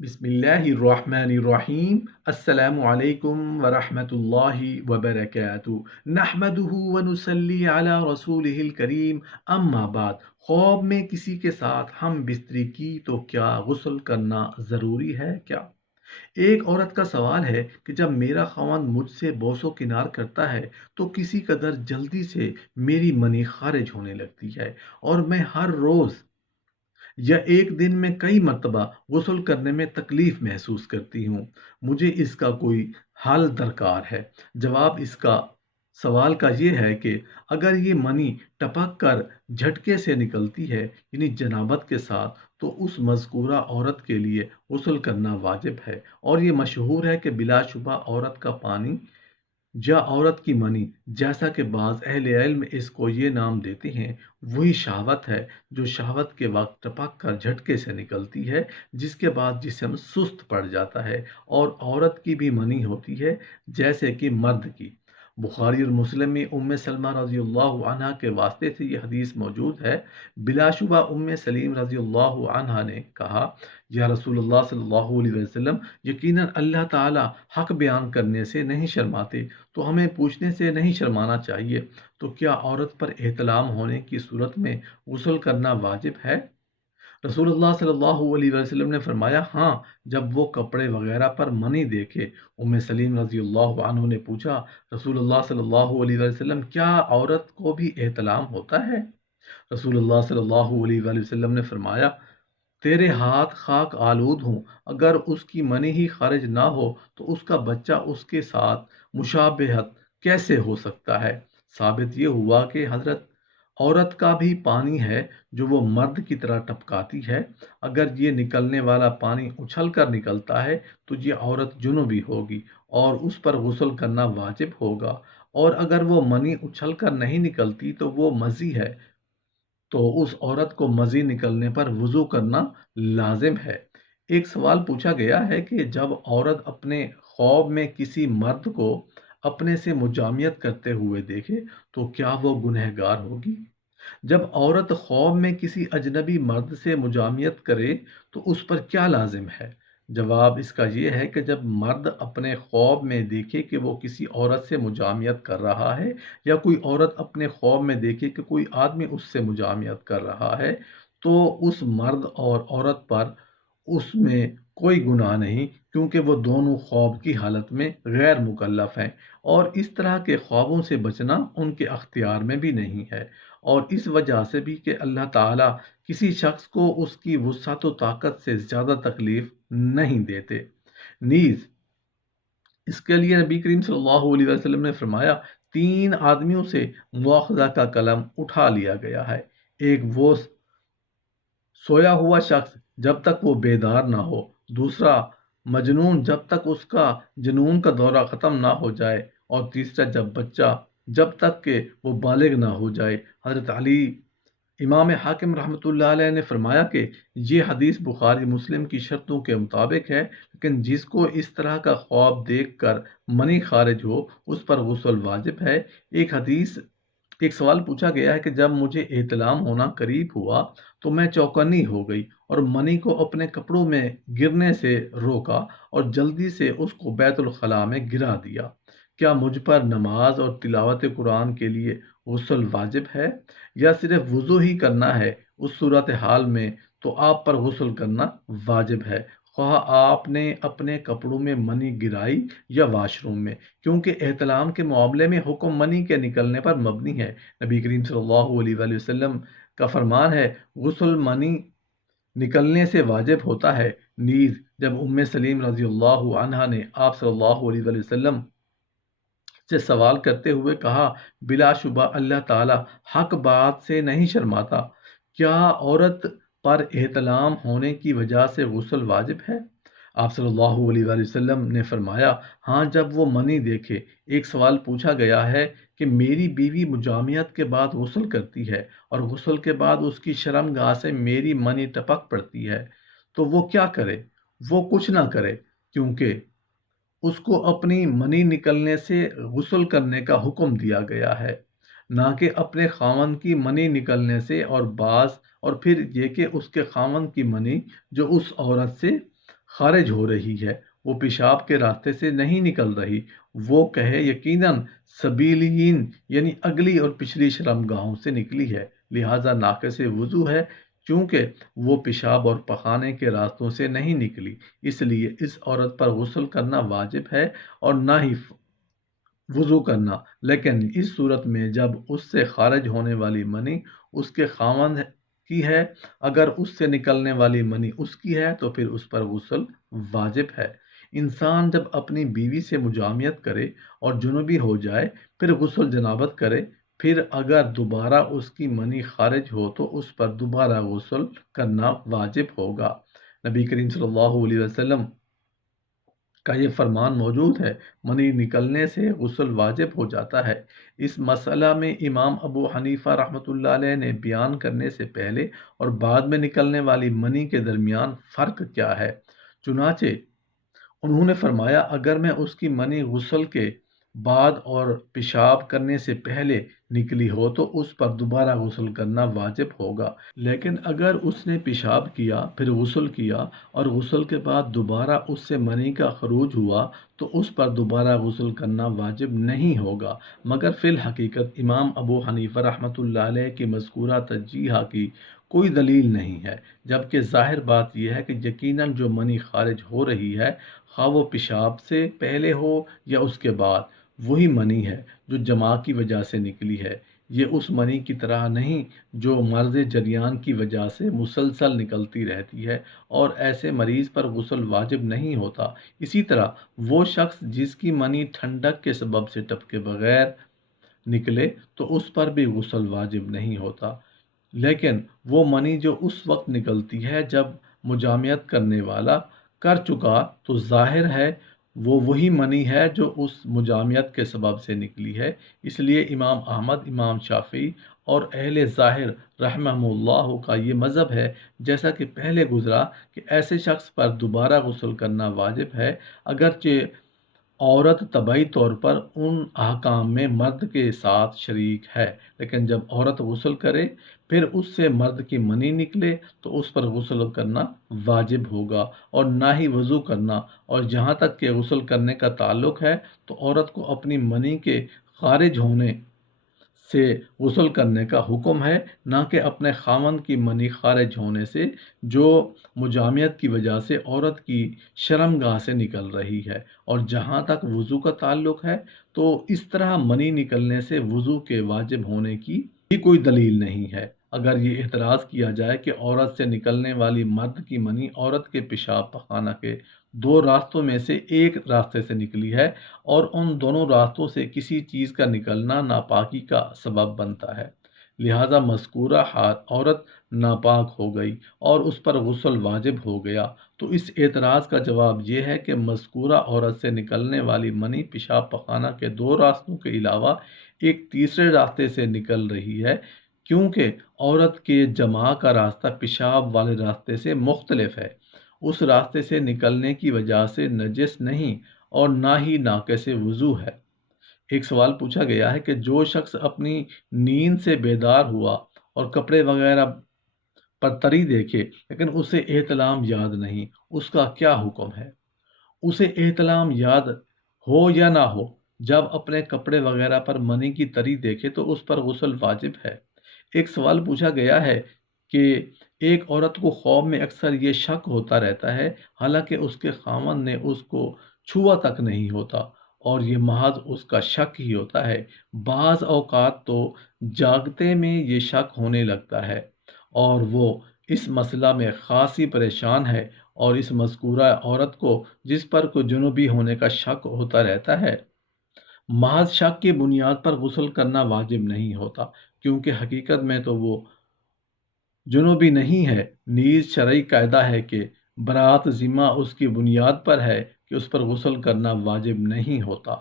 بسم اللہ الرحمن الرحیم۔ السلام علیکم ورحمۃ اللہ وبرکاتہ۔ نحمدہ ونصلی علی رسولہ الکریم، اما بعد۔ خواب میں کسی کے ساتھ ہم بستری کی تو کیا غسل کرنا ضروری ہے کیا؟ ایک عورت کا سوال ہے کہ جب میرا خاوند مجھ سے بوس و کنار کرتا ہے تو کسی قدر جلدی سے میری منی خارج ہونے لگتی ہے، اور میں ہر روز یا ایک دن میں کئی مرتبہ غسل کرنے میں تکلیف محسوس کرتی ہوں۔ مجھے اس کا کوئی حل درکار ہے۔ جواب اس کا سوال کا یہ ہے کہ اگر یہ منی ٹپک کر جھٹکے سے نکلتی ہے، یعنی جنابت کے ساتھ، تو اس مذکورہ عورت کے لیے غسل کرنا واجب ہے، اور یہ مشہور ہے کہ بلا شبہ عورت کا پانی یا عورت کی منی، جیسا کہ بعض اہل علم اس کو یہ نام دیتے ہیں، وہی شہوت ہے جو شہوت کے وقت ٹپک کر جھٹکے سے نکلتی ہے، جس کے بعد جسم سست پڑ جاتا ہے، اور عورت کی بھی منی ہوتی ہے جیسے کہ مرد کی۔ بخاری اور مسلم میں سلمہ رضی اللہ عنہ کے واسطے سے یہ حدیث موجود ہے۔ بلا شبہ سلیم رضی اللہ عنہ نے کہا، یا رسول اللہ صلی اللہ علیہ وسلم، یقیناً اللہ تعالیٰ حق بیان کرنے سے نہیں شرماتے، تو ہمیں پوچھنے سے نہیں شرمانا چاہیے، تو کیا عورت پر احتلام ہونے کی صورت میں غسل کرنا واجب ہے؟ رسول اللہ صلی اللہ علیہ وسلم نے فرمایا، ہاں، جب وہ کپڑے وغیرہ پر منی دیکھے۔ سلیم رضی اللہ عنہ نے پوچھا، رسول اللہ صلی اللہ علیہ وسلم، کیا عورت کو بھی احتلام ہوتا ہے؟ رسول اللہ صلی اللہ علیہ وآلہ وسلم نے فرمایا، تیرے ہاتھ خاک آلود ہوں، اگر اس کی منی ہی خارج نہ ہو تو اس کا بچہ اس کے ساتھ مشابہت کیسے ہو سکتا ہے؟ ثابت یہ ہوا کہ حضرت عورت کا بھی پانی ہے جو وہ مرد کی طرح ٹپکاتی ہے۔ اگر یہ نکلنے والا پانی اچھل کر نکلتا ہے تو یہ عورت جنوبی ہوگی اور اس پر غسل کرنا واجب ہوگا، اور اگر وہ منی اچھل کر نہیں نکلتی تو وہ مزی ہے، تو اس عورت کو مزید نکلنے پر وضو کرنا لازم ہے۔ ایک سوال پوچھا گیا ہے کہ جب عورت اپنے خواب میں کسی مرد کو اپنے سے مجامعت کرتے ہوئے دیکھے تو کیا وہ گنہگار ہوگی؟ جب عورت خواب میں کسی اجنبی مرد سے مجامعت کرے تو اس پر کیا لازم ہے؟ جواب اس کا یہ ہے کہ جب مرد اپنے خواب میں دیکھے کہ وہ کسی عورت سے مجامعت کر رہا ہے، یا کوئی عورت اپنے خواب میں دیکھے کہ کوئی آدمی اس سے مجامعت کر رہا ہے، تو اس مرد اور عورت پر اس میں کوئی گناہ نہیں، کیونکہ وہ دونوں خواب کی حالت میں غیر مکلف ہیں، اور اس طرح کے خوابوں سے بچنا ان کے اختیار میں بھی نہیں ہے، اور اس وجہ سے بھی کہ اللہ تعالیٰ کسی شخص کو اس کی وسعت و طاقت سے زیادہ تکلیف نہیں دیتے۔ نیز اس کے لیے نبی کریم صلی اللہ علیہ وسلم نے فرمایا، تین آدمیوں سے مواخذہ کا قلم اٹھا لیا گیا ہے۔ ایک وہ سویا ہوا شخص جب تک وہ بیدار نہ ہو، دوسرا مجنون جب تک اس کا جنون کا دورہ ختم نہ ہو جائے، اور تیسرا بچہ جب تک کہ وہ بالغ نہ ہو جائے۔ حضرت علی امام حاکم رحمۃ اللہ علیہ نے فرمایا کہ یہ حدیث بخاری مسلم کی شرطوں کے مطابق ہے، لیکن جس کو اس طرح کا خواب دیکھ کر منی خارج ہو اس پر غسل واجب ہے۔ ایک سوال پوچھا گیا ہے کہ جب مجھے احتلام ہونا قریب ہوا تو میں چوکنی ہو گئی اور منی کو اپنے کپڑوں میں گرنے سے روکا اور جلدی سے اس کو بیت الخلاء میں گرا دیا۔ کیا مجھ پر نماز اور تلاوت قرآن کے لیے غسل واجب ہے، یا صرف وضو ہی کرنا ہے؟ اس صورتحال میں تو آپ پر غسل کرنا واجب ہے، خواہ آپ نے اپنے کپڑوں میں منی گرائی یا واش روم میں، کیونکہ احتلام کے معاملے میں حکم منی کے نکلنے پر مبنی ہے۔ نبی کریم صلی اللہ علیہ وآلہ وسلم کا فرمان ہے، غسل منی نکلنے سے واجب ہوتا ہے۔ نیز جب سلیم رضی اللہ عنہا نے آپ صلی اللہ علیہ وآلہ وسلم سے سوال کرتے ہوئے کہا، بلا شبہ اللہ تعالیٰ حق بات سے نہیں شرماتا، کیا عورت پر احتلام ہونے کی وجہ سے غسل واجب ہے؟ آپ صلی اللہ علیہ وآلہ وسلم نے فرمایا، ہاں، جب وہ منی دیکھے۔ ایک سوال پوچھا گیا ہے کہ میری بیوی مجامعت کے بعد غسل کرتی ہے اور غسل کے بعد اس کی شرمگاہ سے میری منی ٹپک پڑتی ہے، تو وہ کیا کرے؟ وہ کچھ نہ کرے، کیونکہ اس کو اپنی منی نکلنے سے غسل کرنے کا حکم دیا گیا ہے، نہ کہ اپنے خاوند کی منی نکلنے سے، اور پھر یہ کہ اس کے خاوند کی منی جو اس عورت سے خارج ہو رہی ہے، وہ پیشاب کے راستے سے نہیں نکل رہی، وہ کہے یقیناً سبیلین یعنی اگلی اور پچھلی شرمگاہوں سے نکلی ہے، لہٰذا ناقص وضو ہے چونکہ وہ پیشاب اور پخانے کے راستوں سے نہیں نکلی، اس لیے اس عورت پر غسل کرنا واجب ہے اور نہ ہی وضو کرنا۔ لیکن اس صورت میں جب اس سے خارج ہونے والی منی اس کے خاوند کی ہے، اگر اس سے نکلنے والی منی اس کی ہے تو پھر اس پر غسل واجب ہے۔ انسان جب اپنی بیوی سے مجامعت کرے اور جنوبی ہو جائے پھر غسل جنابت کرے، پھر اگر دوبارہ اس کی منی خارج ہو تو اس پر دوبارہ غسل کرنا واجب ہوگا۔ نبی کریم صلی اللہ علیہ وسلم کا یہ فرمان موجود ہے، منی نکلنے سے غسل واجب ہو جاتا ہے۔ اس مسئلہ میں امام ابو حنیفہ رحمۃ اللہ علیہ نے بیان کرنے سے پہلے اور بعد میں نکلنے والی منی کے درمیان فرق کیا ہے، چنانچہ انہوں نے فرمایا اگر میں اس کی منی غسل کے بعد اور پیشاب کرنے سے پہلے نکلی ہو تو اس پر دوبارہ غسل کرنا واجب ہوگا، لیکن اگر اس نے پیشاب کیا پھر غسل کیا اور غسل کے بعد دوبارہ اس سے منی کا خروج ہوا تو اس پر دوبارہ غسل کرنا واجب نہیں ہوگا، مگر فی الحقیقت امام ابو حنیفہ رحمۃ اللہ علیہ کی مذکورہ ترجیح کی کوئی دلیل نہیں ہے، جبکہ ظاہر بات یہ ہے کہ یقیناً جو منی خارج ہو رہی ہے خواہ وہ پیشاب سے پہلے ہو یا اس کے بعد، وہی منی ہے جو جماع کی وجہ سے نکلی ہے، یہ اس منی کی طرح نہیں جو مرض جریان کی وجہ سے مسلسل نکلتی رہتی ہے اور ایسے مریض پر غسل واجب نہیں ہوتا۔ اسی طرح وہ شخص جس کی منی ٹھنڈک کے سبب سے ٹپکے بغیر نکلے تو اس پر بھی غسل واجب نہیں ہوتا، لیکن وہ منی جو اس وقت نکلتی ہے جب مجامعت کرنے والا کر چکا تو ظاہر ہے وہ وہی منی ہے جو اس مجامعت کے سبب سے نکلی ہے، اس لیے امام احمد، امام شافعی اور اہل ظاہر رحمہم اللہ کا یہ مذہب ہے، جیسا کہ پہلے گزرا، کہ ایسے شخص پر دوبارہ غسل کرنا واجب ہے اگرچہ عورت طبعی طور پر ان احکام میں مرد کے ساتھ شریک ہے، لیکن جب عورت غسل کرے پھر اس سے مرد کی منی نکلے تو اس پر غسل کرنا واجب ہوگا اور نہ ہی وضو کرنا، اور جہاں تک کہ غسل کرنے کا تعلق ہے تو عورت کو اپنی منی کے خارج ہونے سے غسل کرنے کا حکم ہے، نہ کہ اپنے خاوند کی منی خارج ہونے سے جو مجامعت کی وجہ سے عورت کی شرمگاہ سے نکل رہی ہے۔ اور جہاں تک وضو کا تعلق ہے تو اس طرح منی نکلنے سے وضو کے واجب ہونے کی بھی کوئی دلیل نہیں ہے۔ اگر یہ اعتراض کیا جائے کہ عورت سے نکلنے والی مرد کی منی عورت کے پیشاب پخانہ کے دو راستوں میں سے ایک راستے سے نکلی ہے اور ان دونوں راستوں سے کسی چیز کا نکلنا ناپاکی کا سبب بنتا ہے، لہذا مذکورہ عورت ناپاک ہو گئی اور اس پر غسل واجب ہو گیا، تو اس اعتراض کا جواب یہ ہے کہ مذکورہ عورت سے نکلنے والی منی پیشاب پخانہ کے دو راستوں کے علاوہ ایک تیسرے راستے سے نکل رہی ہے، کیونکہ عورت کے جماع کا راستہ پیشاب والے راستے سے مختلف ہے، اس راستے سے نکلنے کی وجہ سے نجس نہیں اور نہ ہی ناقص وضو ہے۔ ایک سوال پوچھا گیا ہے کہ جو شخص اپنی نیند سے بیدار ہوا اور کپڑے وغیرہ پر تری دیکھے لیکن اسے احتلام یاد نہیں، اس کا کیا حکم ہے؟ اسے احتلام یاد ہو یا نہ ہو، جب اپنے کپڑے وغیرہ پر منی کی تری دیکھے تو اس پر غسل واجب ہے۔ ایک سوال پوچھا گیا ہے کہ ایک عورت کو خواب میں اکثر یہ شک ہوتا رہتا ہے حالانکہ اس کے خاوند نے اس کو چھوا تک نہیں ہوتا اور یہ محض اس کا شک ہی ہوتا ہے۔ بعض اوقات تو جاگتے میں یہ شک ہونے لگتا ہے اور وہ اس مسئلہ میں خاصی پریشان ہے، اور اس مذکورہ عورت کو جس پر کو جنوبی ہونے کا شک ہوتا رہتا ہے محض شک کی بنیاد پر غسل کرنا واجب نہیں ہوتا، کیونکہ حقیقت میں تو وہ جنوبی نہیں ہے، نیز شرعی قاعدہ ہے کہ برات ذمہ اس کی بنیاد پر ہے کہ اس پر غسل کرنا واجب نہیں ہوتا۔